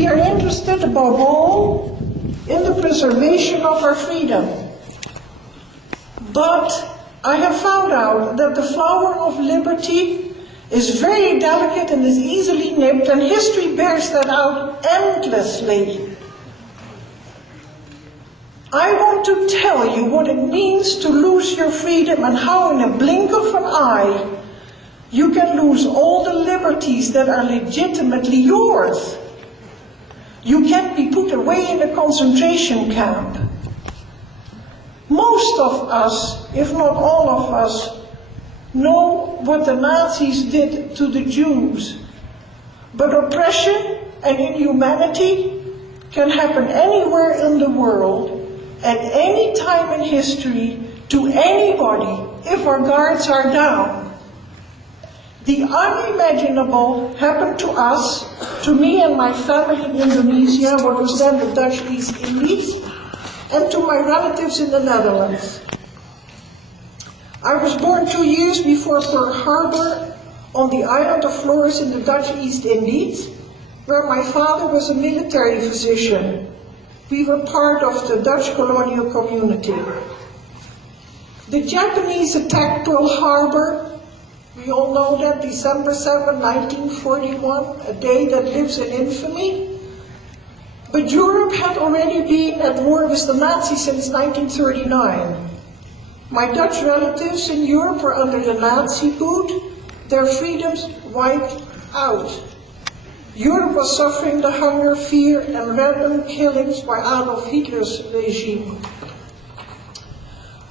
We are interested above all in the preservation of our freedom. But I have found out that the flower of liberty is very delicate and is easily nipped, and history bears that out endlessly. I want to tell you what it means to lose your freedom and how in a blink of an eye you can lose all the liberties that are legitimately yours. You can be put away in a concentration camp. Most of us, if not all of us, know what the Nazis did to the Jews. But oppression and inhumanity can happen anywhere in the world, at any time in history, to anybody, if our guards are down. The unimaginable happened to us, to me and my family in Indonesia, what was then the Dutch East Indies, and to my relatives in the Netherlands. I was born 2 years before Pearl Harbor on the island of Flores in the Dutch East Indies, where my father was a military physician. We were part of the Dutch colonial community. The Japanese attacked Pearl Harbor. We all know that, December 7, 1941, a day that lives in infamy. But Europe had already been at war with the Nazis since 1939. My Dutch relatives in Europe were under the Nazi boot, their freedoms wiped out. Europe was suffering the hunger, fear, and random killings by Adolf Hitler's regime.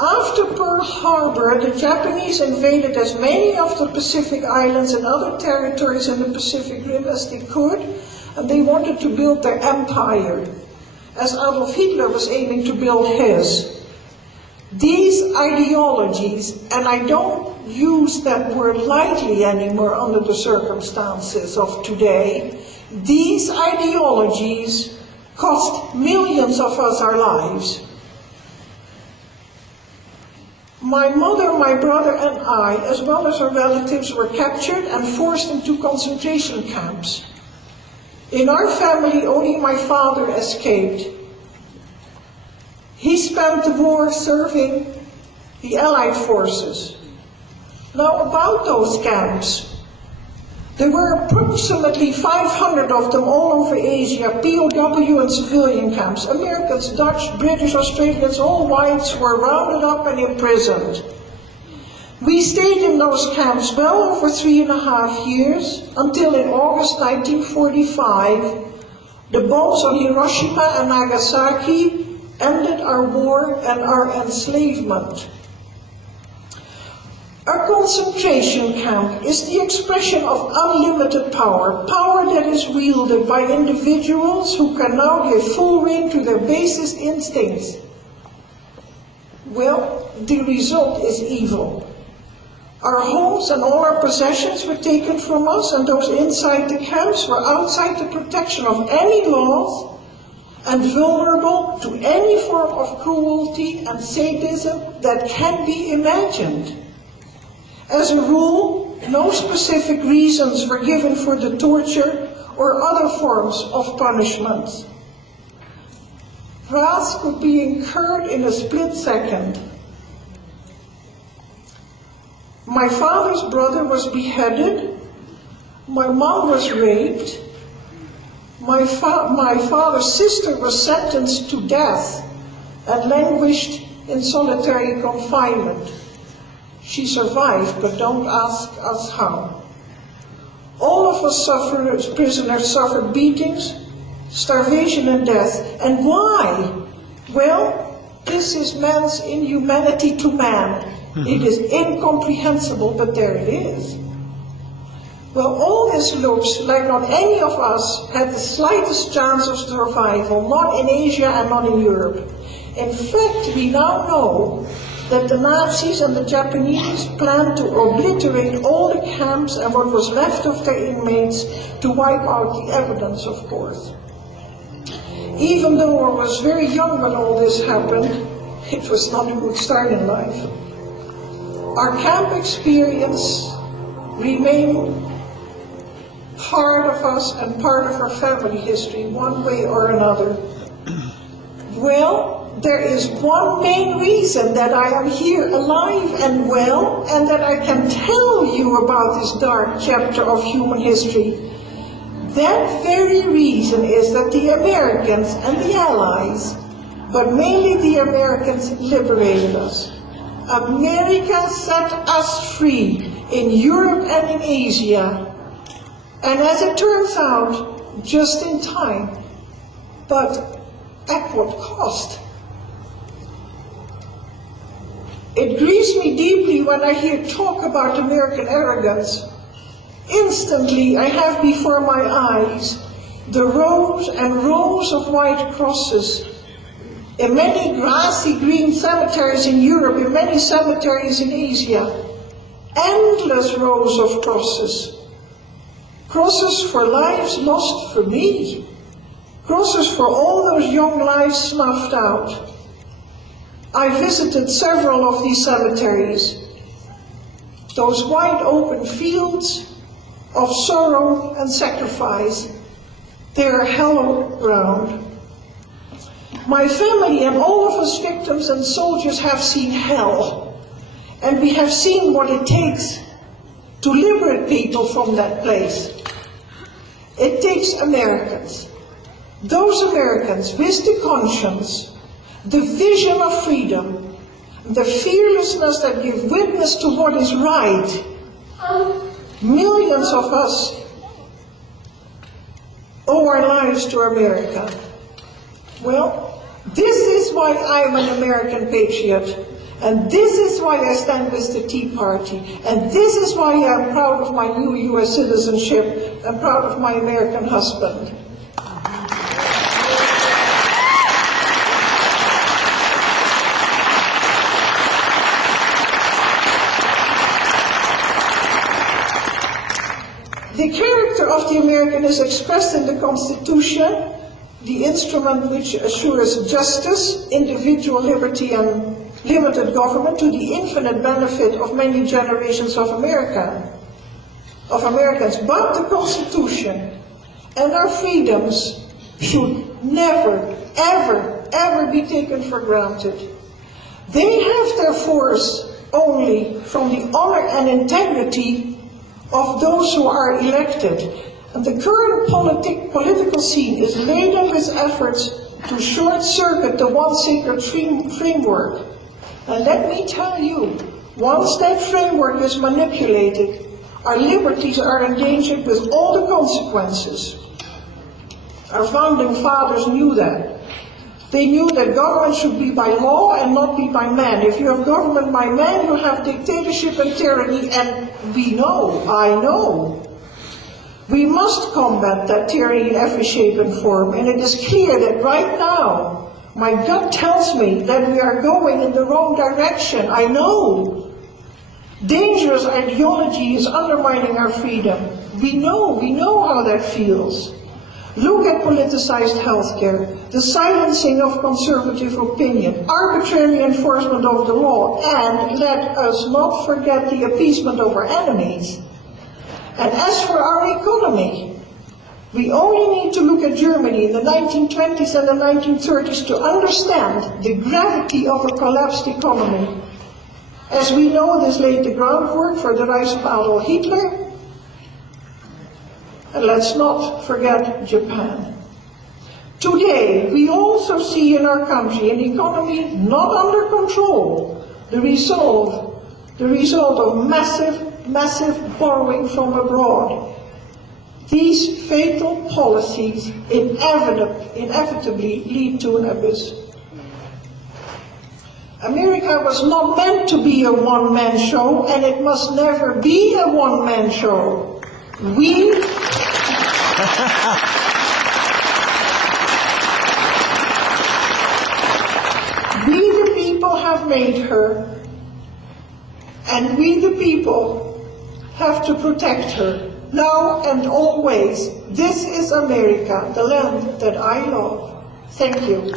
After Pearl Harbor, the Japanese invaded as many of the Pacific Islands and other territories in the Pacific Rim as they could, and they wanted to build their empire, as Adolf Hitler was aiming to build his. These ideologies, and I don't use that word lightly anymore under the circumstances of today, these ideologies cost millions of us our lives. My mother, my brother, and I, as well as our relatives, were captured and forced into concentration camps. In our family, only my father escaped. He spent the war serving the Allied forces. Now, about those camps, there were approximately 500 of them all over Asia, POW and civilian camps. Americans, Dutch, British, Australians, all whites were rounded up and imprisoned. We stayed in those camps well over 3.5 years, until in August 1945, the bombs on Hiroshima and Nagasaki ended our war and our enslavement. A concentration camp is the expression of unlimited power, power that is wielded by individuals who can now give full rein to their basest instincts. Well, the result is evil. Our homes and all our possessions were taken from us, and those inside the camps were outside the protection of any laws and vulnerable to any form of cruelty and sadism that can be imagined. As a rule, no specific reasons were given for the torture or other forms of punishment. Wrath could be incurred in a split second. My father's brother was beheaded. My mom was raped. My father's sister was sentenced to death and languished in solitary confinement. She survived, but don't ask us how. All of us prisoners suffered beatings, starvation and death. And why? Well, this is man's inhumanity to man. It is incomprehensible, but there it is. Well, all this looks like not any of us had the slightest chance of survival, not in Asia and not in Europe. In fact, we now know that the Nazis and the Japanese planned to obliterate all the camps and what was left of their inmates, to wipe out the evidence, of course. Even though I was very young when all this happened, it was not a good start in life. Our camp experience remained part of us and part of our family history, one way or another. Well, there is one main reason that I am here alive and well, and that I can tell you about this dark chapter of human history. That very reason is that the Americans and the Allies, but mainly the Americans, liberated us. America set us free in Europe and in Asia. And as it turns out, just in time. But at what cost? It grieves me deeply when I hear talk about American arrogance. Instantly, I have before my eyes the rows and rows of white crosses in many grassy green cemeteries in Europe, in many cemeteries in Asia. Endless rows of crosses. Crosses for lives lost for me. Crosses for all those young lives snuffed out. I visited several of these cemeteries. Those wide open fields of sorrow and sacrifice. They are hallowed ground. My family and all of us victims and soldiers have seen hell, and we have seen what it takes to liberate people from that place. It takes Americans, those Americans with the conscience, the vision of freedom, the fearlessness that give witness to what is right. Millions of us owe our lives to America. Well, this is why I am an American patriot, and this is why I stand with the Tea Party, and this is why I am proud of my new U.S. citizenship and proud of my American husband. The character of the American is expressed in the Constitution, the instrument which assures justice, individual liberty, and limited government to the infinite benefit of many generations of Americans. But the Constitution and our freedoms should never, ever, ever be taken for granted. They have their force only from the honor and integrity of those who are elected. And the current political scene is laden with efforts to short-circuit the one sacred framework. And let me tell you, once that framework is manipulated, our liberties are endangered with all the consequences. Our founding fathers knew that. They knew that government should be by law and not be by man. If you have government by man, you have dictatorship and tyranny, and we know, I know. We must combat that tyranny in every shape and form, and it is clear that right now, my gut tells me that we are going in the wrong direction. I know. Dangerous ideology is undermining our freedom. We know how that feels. Look at politicized healthcare, the silencing of conservative opinion, arbitrary enforcement of the law, and let us not forget the appeasement of our enemies. And as for our economy, we only need to look at Germany in the 1920s and the 1930s to understand the gravity of a collapsed economy. As we know, this laid the groundwork for the rise of Adolf Hitler. And let's not forget Japan. Today, we also see in our country an economy not under control, the result of massive borrowing from abroad. These fatal policies inevitably lead to an abyss. America was not meant to be a one-man show, and it must never be a one-man show. We the people have made her, and we the people have to protect her, now and always. This is America, the land that I love. Thank you.